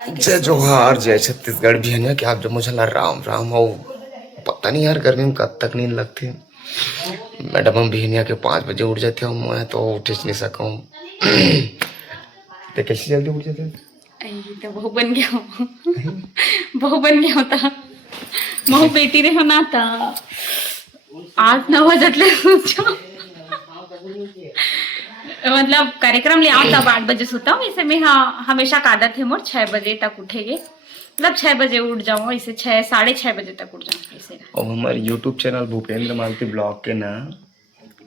जय जोहार जय छत्तीसगढ़ भी है ना कि आप जब मुझे ला राम राम हो। पता नहीं यार गर्मी में कब तक नींद लगती। मैडम हम भी के 5 बजे उठ जाते हूँ, मैं तो उठ नहीं सका हूँ। तो कैसे जल्दी उठ जाते? तो बहू बन गया हूँ। बहू बन गया होता महू बेटी रे होना था 8-9 बजतले मतलब कार्यक्रम ले आओ तब 8 बजे सोता हूँ। इसे में हाँ हमेशा का आदत है मोर 6 बजे तक उठेगे, मतलब 6 बजे उठ जाऊँ, इसे 6-6:30 बजे तक उठ जाऊँ इसे। और हमारे यूट्यूब चैनल भूपेंद्र मालती ब्लॉग के ना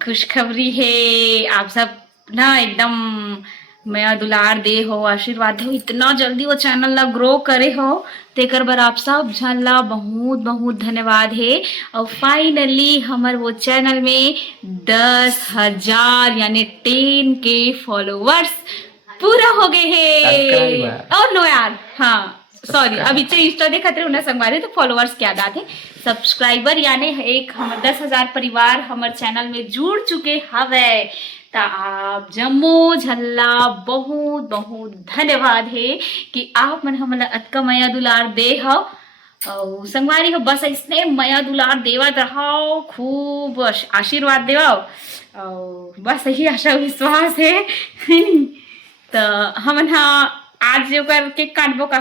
खुशखबरी है आप सब ना एकदम मैं दुलार दे हो, आशीर्वाद हो, इतना जल्दी वो चैनल ला ग्रो करे हो तेकर बर आप सब झन ला बहुत बहुत धन्यवाद है। और फाइनली हमार वो चैनल में 10,000 यानी 10K फॉलोवर्स पूरा हो गए हैं। और नो यार हाँ सॉरी अभी से इंस्टा देखते रहे उन्हें संगवारी तो फॉलोवर्स क्या दात है सब्सक्राइबर यानी एक हम 10,000 परिवार हमारे चैनल में जुड़ चुके हवे। ता आप जम्मो झल्ला बहुत बहुत धन्यवाद है कि आप मन हमला अतका मया दुलार दे हो और संगवारी हो। बस इसने मया दुलार देवत रहो, खूब आशीर्वाद देवाओ और बस यही आशा विश्वास है। तो हमन हाँ आज जो कर केक काटबो का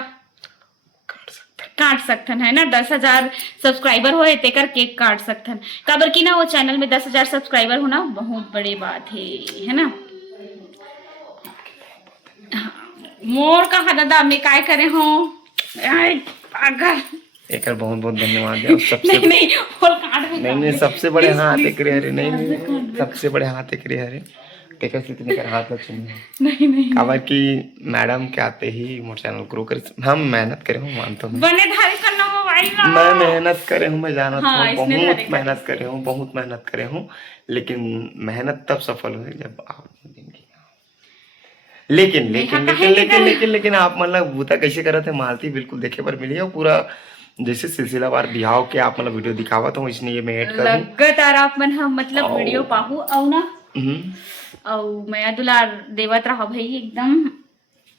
काट सकथन है ना। 10,000 सब्सक्राइबर होए तेकर केक काट सकथन काबर की ना वो चैनल में 10,000 सब्सक्राइबर होना बहुत बड़ी बात है ना। मोर कहा दादा मैं काय करे हूँ पागल एक बहुत बहुत धन्यवाद है। सबसे नहीं और काट नहीं सबसे बड़े हाथ एक हरे नहीं सबसे बड़े हाथ एक हरे कैसे इतने कर हाथ लग नहीं काबर की मैडम के आते ही मोर चैनल ग्रो कर हम मेहनत करे हूँ मानता हूँ बने धारे करना मोबाइल मैं मेहनत करे हूँ मैं जानता हाँ, हूँ बहुत मेहनत करे हूँ बहुत मेहनत करे हूँ लेकिन मेहनत तब सफल हुई जब आप लेकिन लेकिन लेकिन लेकिन लेकिन लेकिन आप मतलब बूता कैसे करत है मालती बिल्कुल देखे पर मिली और पूरा जैसे सिलसिलावार बिहाव के आप मतलब वीडियो दिखावा तो इसने ये मैं ऐड करूं लगातार आप मन हम मतलब वीडियो पाहू औ ना और मैं दुलार देवत रहा भाई एकदम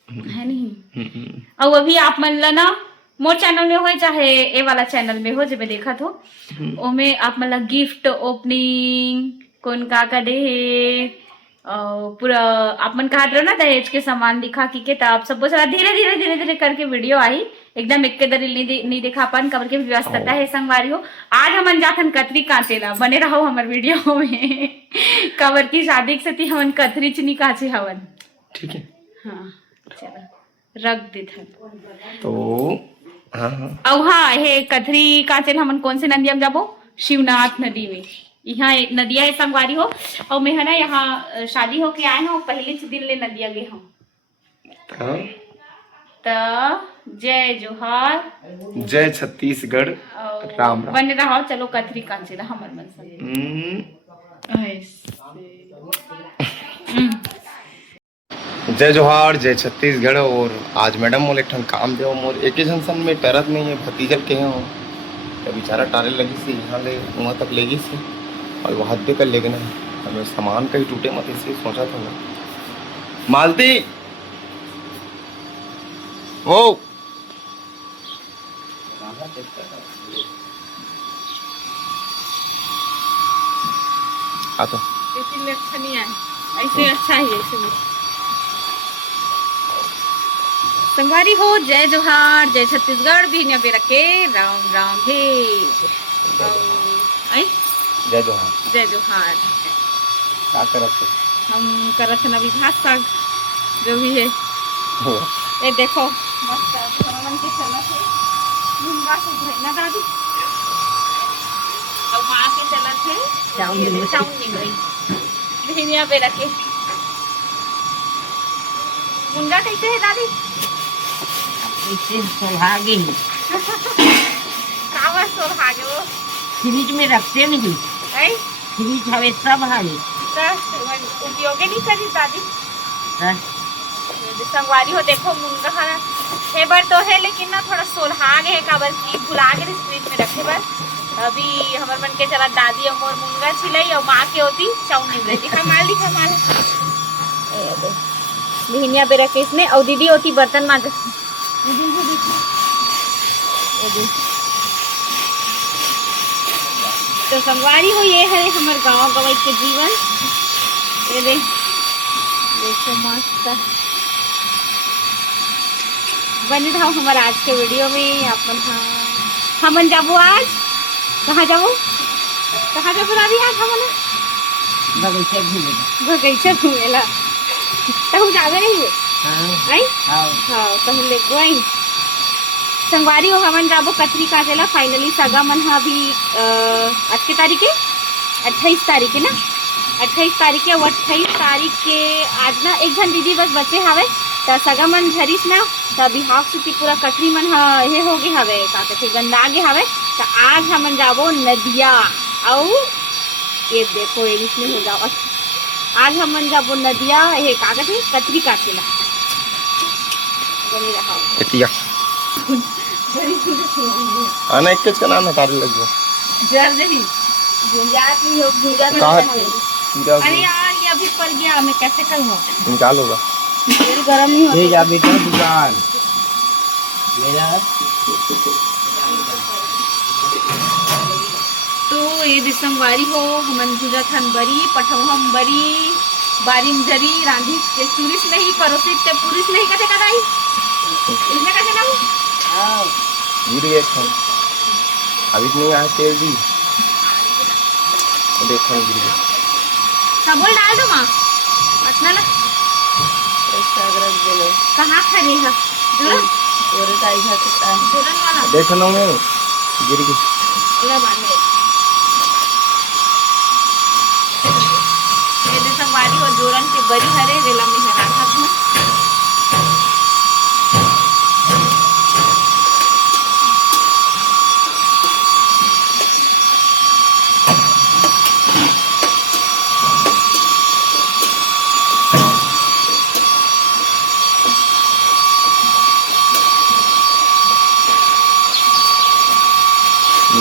है नहीं। और अभी आप मन ला ना मोर चैनल में हो चाहे ए वाला चैनल में हो जब देखा तो ओमे आप मन ला गिफ्ट ओपनिंग कौन का दे पूरा आप मन कहा रहे ना दहेज के सामान दिखा के आप सब सारा धीरे धीरे धीरे धीरे करके वीडियो आई एकदम एक के दरिल नहीं दिखा पान कबर के व्यस्तता है संगवारी हो। आज हमन जाथन कतरी काटेला बने रहो हमार वीडियो में कबर की शादी से थी हमन कतरी चनी काचे हवन ठीक है हाँ चलो रख देथन तो हाँ हाँ औ हाँ हे कथरी काचेल हमन कौन से नदिया में जाबो शिवनाथ नदी में यहाँ एक नदिया है संगवारी हो और मैं है ना यहाँ शादी हो के आए हो पहले से दिन ले नदिया गए हो तो जय जोहार जय छत्तीसगढ़ राम राम बने रहो। चलो कथरी कांचेला हमर मन से जय जोहार जय छत्तीसगढ़। और आज मैडम मोल एक ठन काम दे मोर एक जंक्शन में टरत नहीं है भतीजल के हो तो बेचारा टारे लगी से यहाँ ले वहाँ तक लेगी से और वो हद कर लेगे नहीं हमें सामान कहीं टूटे मत इसलिए सोचा था मैं मालती वो आता अच्छा नहीं है ऐसे अच्छा ही ऐसे संगवारी हो। जय जोहार जय छत्तीसगढ़ भी रखे राम राम हे जय जोहार जय जोहार क्या करत हम करत हैं अभी भात साग जो भी है ये देखो मस्त हमन के चला थे मुंगा से भैना दादी और मां के चला थे चाउन निमई भिनिया पे रखे मुंगा कैसे है दादी इसे सोलहागे कावा सोलहागे वो फ्रिज में रखते नहीं है फ्रिज हवे सब हवे उपयोग नहीं करी दादी संगवारी हो। देखो मुनगा खाना हे बार तो है लेकिन ना थोड़ा सोलहाग है काबर की भुला के फ्रिज में रखे बार अभी हमार मन के चला दादी और मोर मुनगा छिलाई और माँ के होती चाउन निमले दिखा माल भिनिया पे रखे इसने और दीदी होती बर्तन मांज तो संगवारी हो ये है हमारे गांव गवई के जीवन। ये देखो मस्त बने रहो हमारे आज के वीडियो में। अपन हमन जाबो आज कहाँ जाबो रानी आज हमन बगीचा घूमेला तहु जावे नहीं हो आई हाँ तहु ले गोई संगवारी हो हमन जाबो कतरी काटेला। फाइनली सगा मन हा भी आज के तारीख है 28 तारीख है ना 28 तारीख है। 28 तारीख के आज ना एक जन दीदी बस बचे हवे तो सगा मन झरिस ना तो बिहाव सुती पूरा कटरी मन हे हो गए हवे का कहते गंदा गे हवे तो आज हमन जाबो नदिया और ये देखो ये इसमें हो जाओ आज हमन जाबो नदिया ये का कहते कतरी काटेला बनी रहा एतिया आना एक का नाम है तारे लग जर नहीं गुंजात नहीं हो गुंजात कहाँ अरे यार ये अभी पड़ गया मैं कैसे करूँगा निकाल होगा तेल गरम नहीं होता। ले जा बेटा दुकान ले जा। तो ये दिसंबारी हो हमन गुजर थन बरी पठौ हम बरी बारी में जरी रांधी के टूरिस्ट नहीं परोसी ते पुलिस नहीं कथे कदाई इसमें कैसे ना आओ गिर गए थे अभी नहीं आया तेल भी देखो गिर गए सबोल डाल दो माँ इतना ना कहाँ खड़ी है जुरन जुरन वाला देखो ना मैं गिर गई ले बांधे ये दिसंबारी हो जुरन के बरी हरे रेला में हरा था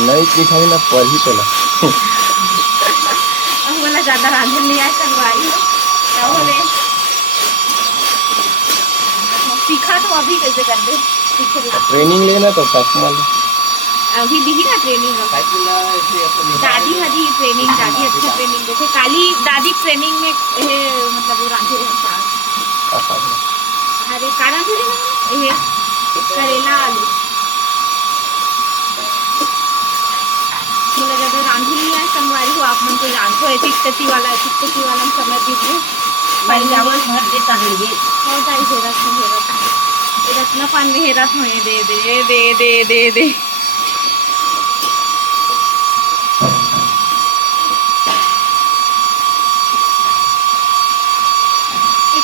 नहीं दिखाई ना पर ही चला बोला ज्यादा रांधन नहीं आया संगवारी हो क्या बोले सीखा तो अभी कैसे कर दे सीखे ट्रेनिंग लेना तो कस्टमर अभी दी ना ट्रेनिंग दादी हदी ट्रेनिंग दादी अच्छा ट्रेनिंग देखे काली दादी ट्रेनिंग में मतलब वो रांधे अरे कारा फिर ये करेला आलू बोला ज्यादा रांधी नहीं है संगवारी हो आप मन को जानते हो एतिकती वाला समय दीजिए चावल भर देता है ये और दाई हेरत रत्न पान में हेरत हो दे दे दे दे दे दे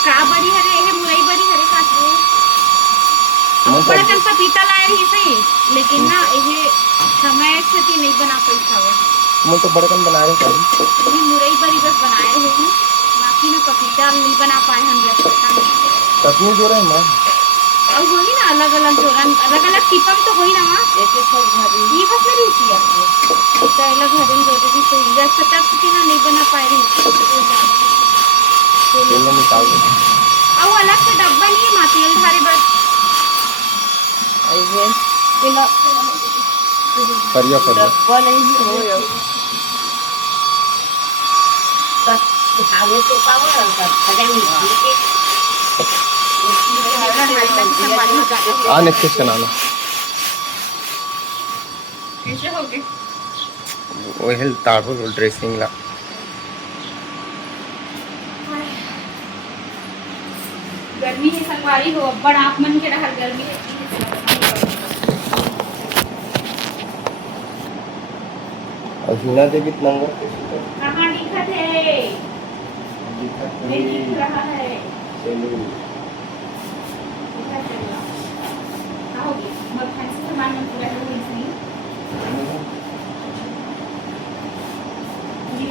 का बड़ी हरे है मुरई बड़ी हरे काटो बड़ा कन पपीता लाए रही सही लेकिन ना ये समय से नहीं बना पैसा मैं तो बड़कन बना रहे थे ये मुरई बड़ी बस बनाए रहे हैं बाकी ना पपीता नहीं बना पाए हम कतनी जो रहे मां और वही ना अलग अलग जोरन अलग अलग टिपम तो वही ना मां ऐसे सब घर ये बस मेरी थी तो अलग घर में जो भी तो ये तक की ना नहीं बना पाए रही तेल निकाल दो और अलग से डब्बा नहीं है मां तेल धारे बस ऐसे करिया डब्बा नहीं हो बस आगे तो पावर का खजानी के आ नेक्स्ट बनाना कैसे हो गए वो हेल ताड़ो ड्रेसिंग ला गर्मी है संगवारी हो बड़ा आप मन के रहर गर्मी है अहीना देवी नंगा कहाँ दिखत है नहीं दिख रहा है चलो आओगे मैं फैंसी सामान में पूरा है इसलिए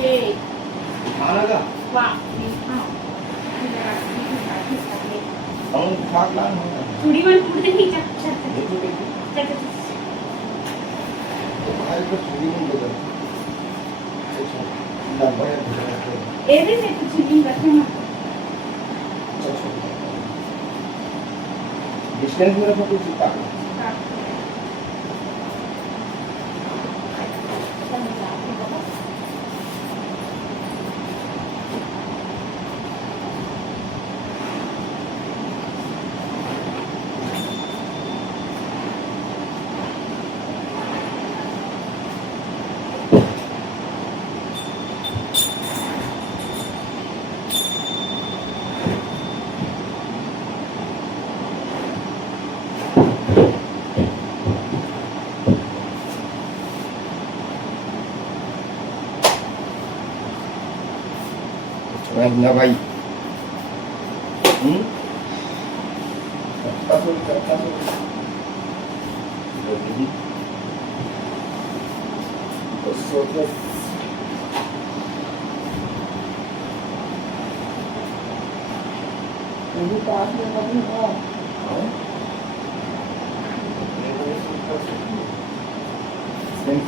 ये खाना का वाह ये खाओ हम खाक ला थोड़ी मन पूरी नहीं चल देखो चल भाई को छुरी में दे दो डब्बा ए रे मैं कुछ नहीं रखे ना डिश डिस्टेंस में रखो कुछ सीखा। ना भाई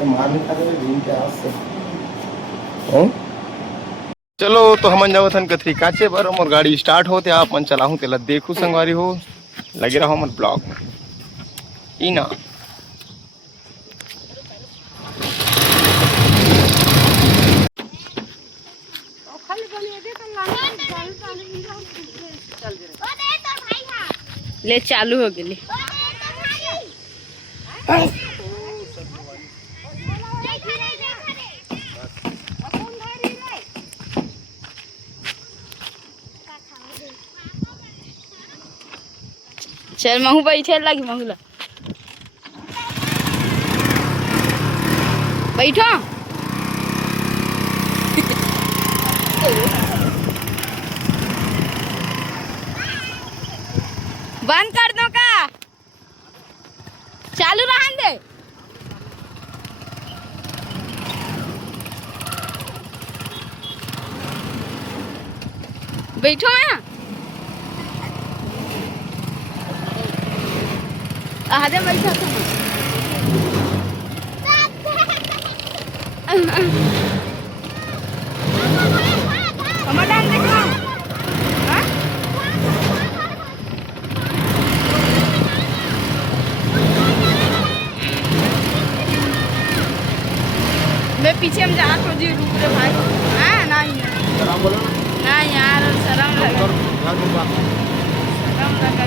मारने का के हाथ से। चलो तो हमन जावत हन कथरी काचे बर मोर गाड़ी स्टार्ट होते आप मन चलाहूं तेला देखू संगवारी हो लगे रहो हमर ब्लॉग में ई ना। ले चालू हो गेली। चल महू बैठे लगी महूला बैठो। बंद कर दो का चालू रहने दे। बैठो यहाँ आधे बैठा था हमारा देखो मैं पीछे हम जा तो जी रुक रे भाई। हाँ नहीं ना यार शर्म लगा शर्म लगा।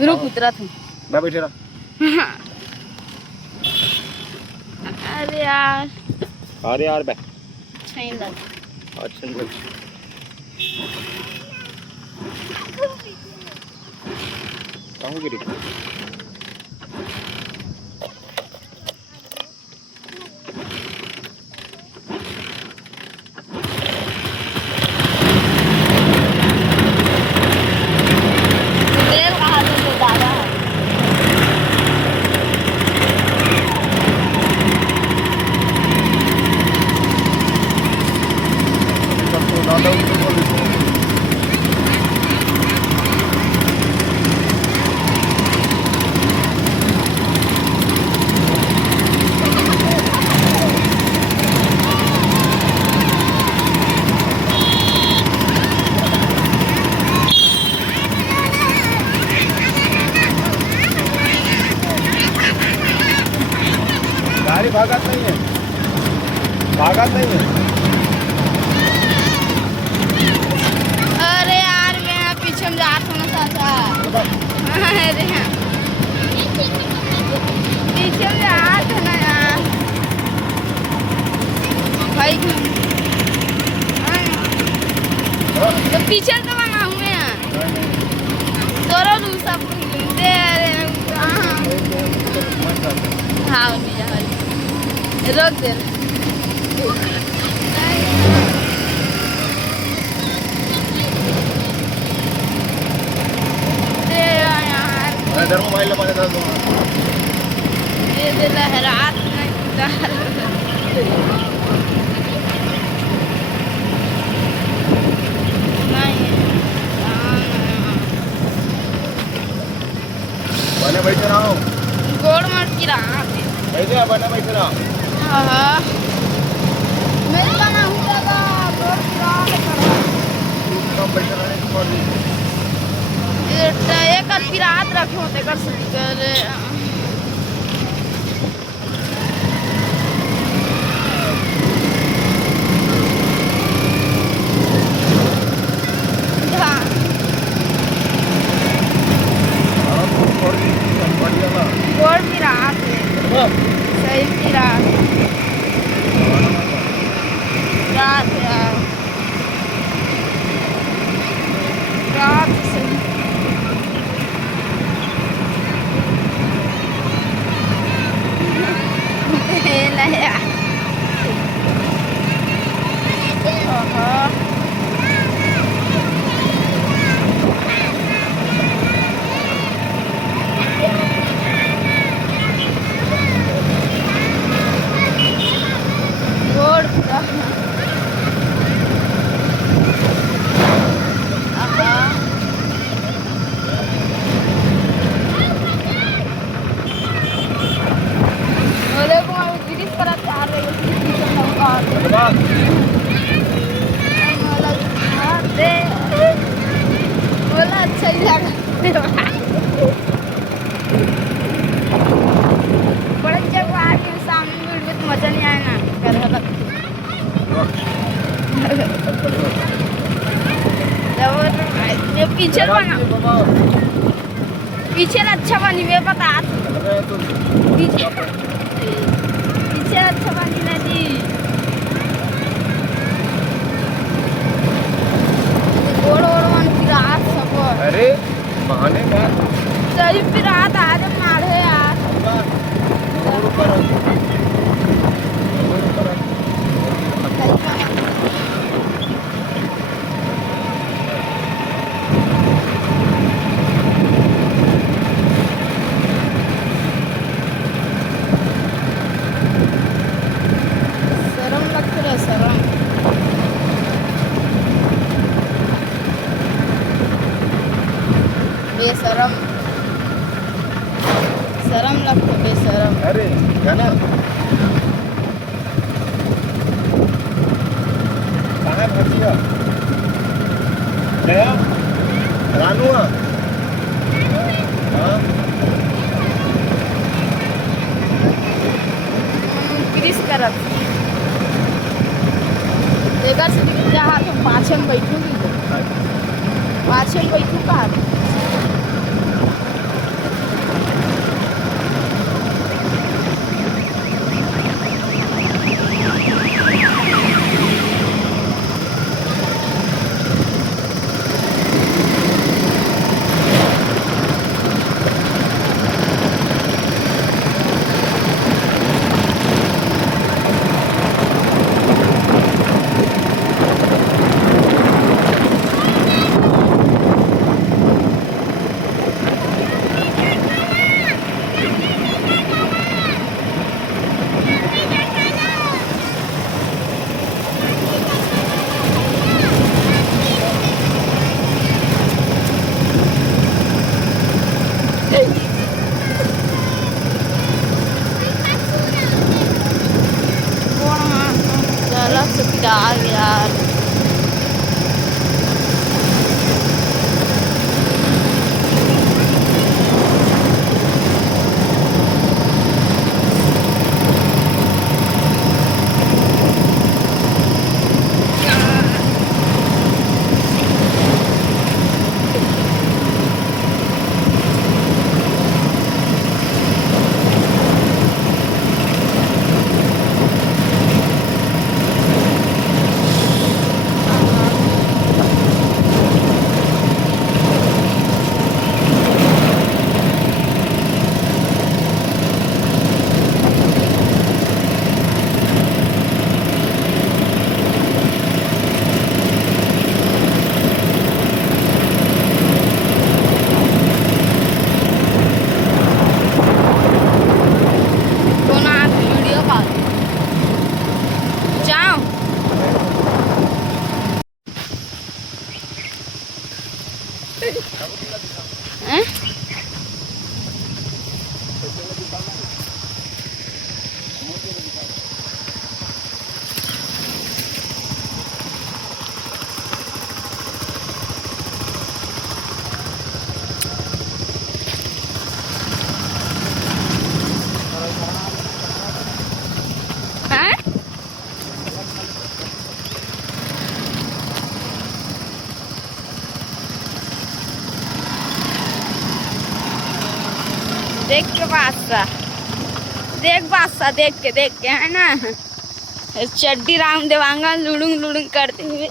रुक उतरा था मैं बैठे रहा। अरे यार बे सही लग अच्छा कहाँ गिरी गाड़ी भागत नहीं है अरे यार मैं पीछे में जा रहा था अरे पीछे में जा रहा था ना यार भाई तो पीछे तो बना हूँ मैं तोरा दूसरा दे हाँ रोक दे यार इधर मोबाइल लगा दे दो ये दे लहरात नहीं उतार नहीं बने बैठे रहो गोड़ मत की रहा बैठे बने बैठे रहो हाँ मेरे बना हुआ था गोड़ की रहा कम बैठे रहने की मर्जी एक पिरात रखो ते कर स्पीकर गोड़ पिरात सही पिरात रात यार रात सही नहीं यार गोड़ बोले को गिरीश पर चार बोला अच्छा ही लगा बड़े जब आके सामने वीडियो में मजा नहीं आया ना कर ये पीछे बना पीछे अच्छा बनी वे बता पीछे पीछे अच्छा बनी ना जी गोड़ मन पिरात सब अरे बहाने में सही पिरात आज मारे यार शर्म लगती है शर्म बेशरम शर्म लगती बेशरम अरे गाना कहाँ भजिया जया रानू हाँ क्रिस करत एकर से निकल जा तो पाछे में बैठूंगी तो पाछे में बैठू का यार देख के बादशाह, देख बादशाह, देख के है ना, चड्डी राम देवांगा लुड़ुंग लुड़ुंग करते हुए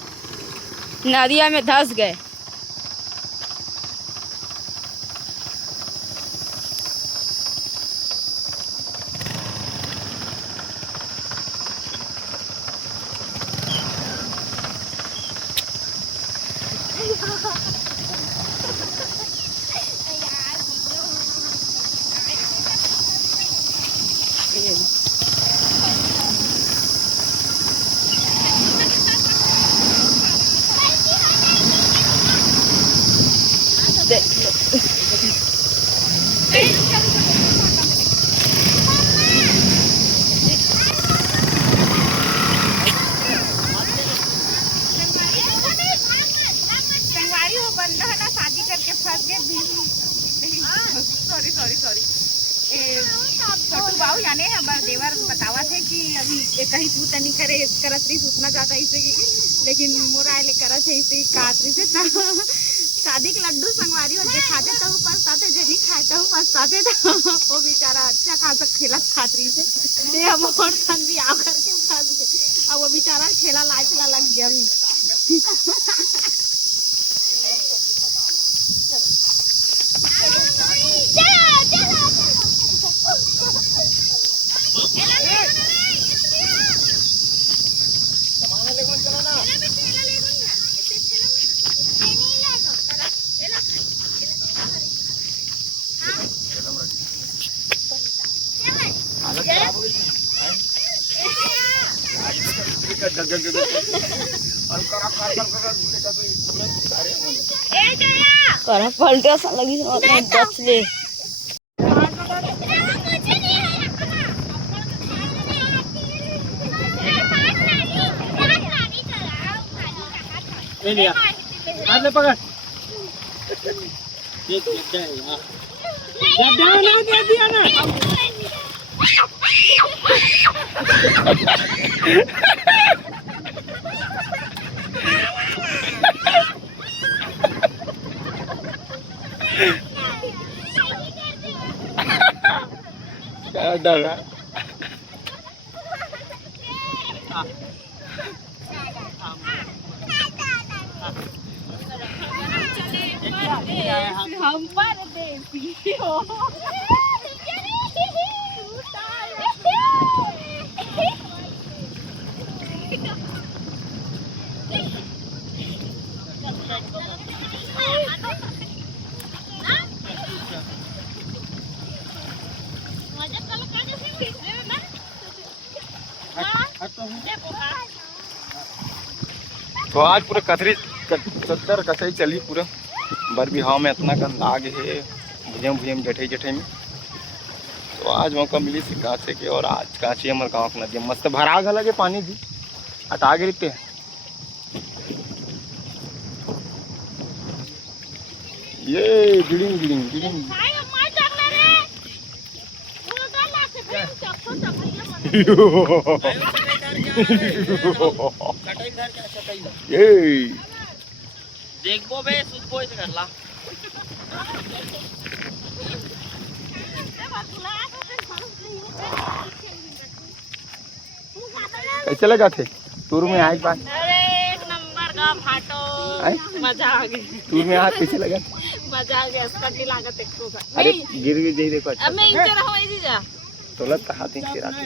नदिया में धंस गए। देख लो संगवारी वो बंदा है ना, शादी करके फंस गए। सॉरी छोटू बाबू यानी हमारे देवर बतावा थे कि अभी कहीं तू तनी करे करतरी सूचना चाहता इसे कि, लेकिन मोरा ले करत है इसे कातरी से शादी के लड्डू संगवारी और जे खाते तब पछताते, जे नहीं खाए तब पछताते। तो वो बेचारा अच्छा खासा खेला खातरी से, ये हम और सन भी आ करके फंस गए। अब वो बेचारा खेला लाइट लग गया अभी। करा पलटे सा लगी बच ले। पकड़ दे दिया ना। क्या डर है? हम परदेसी हो। तो आज पूरा कथरी चद्दर कचई चली पूरा बर बिहाव में इतना गंद आ गए है भुजम जठे में। तो आज मौका मिली सी कांचे के, और आज कांची हमारे गाँव की नदी मस्त भरा गया लगे पानी भी हटा गिरी पे। ये गिड़िंग गिड़िंग गिड़िंग देखबो बे सुतबो इस करला। कैसे लगा थे टूर में आज बात? अरे एक नंबर का फाटो, मजा आ गई। टूर में आज कैसे लगा? मजा आ गया, इसका नहीं लागत एक को। अरे गिर भी दे देखो अच्छा। अब मैं इंचे रहो जी जा तो लग हाथ ही नीचे रहो।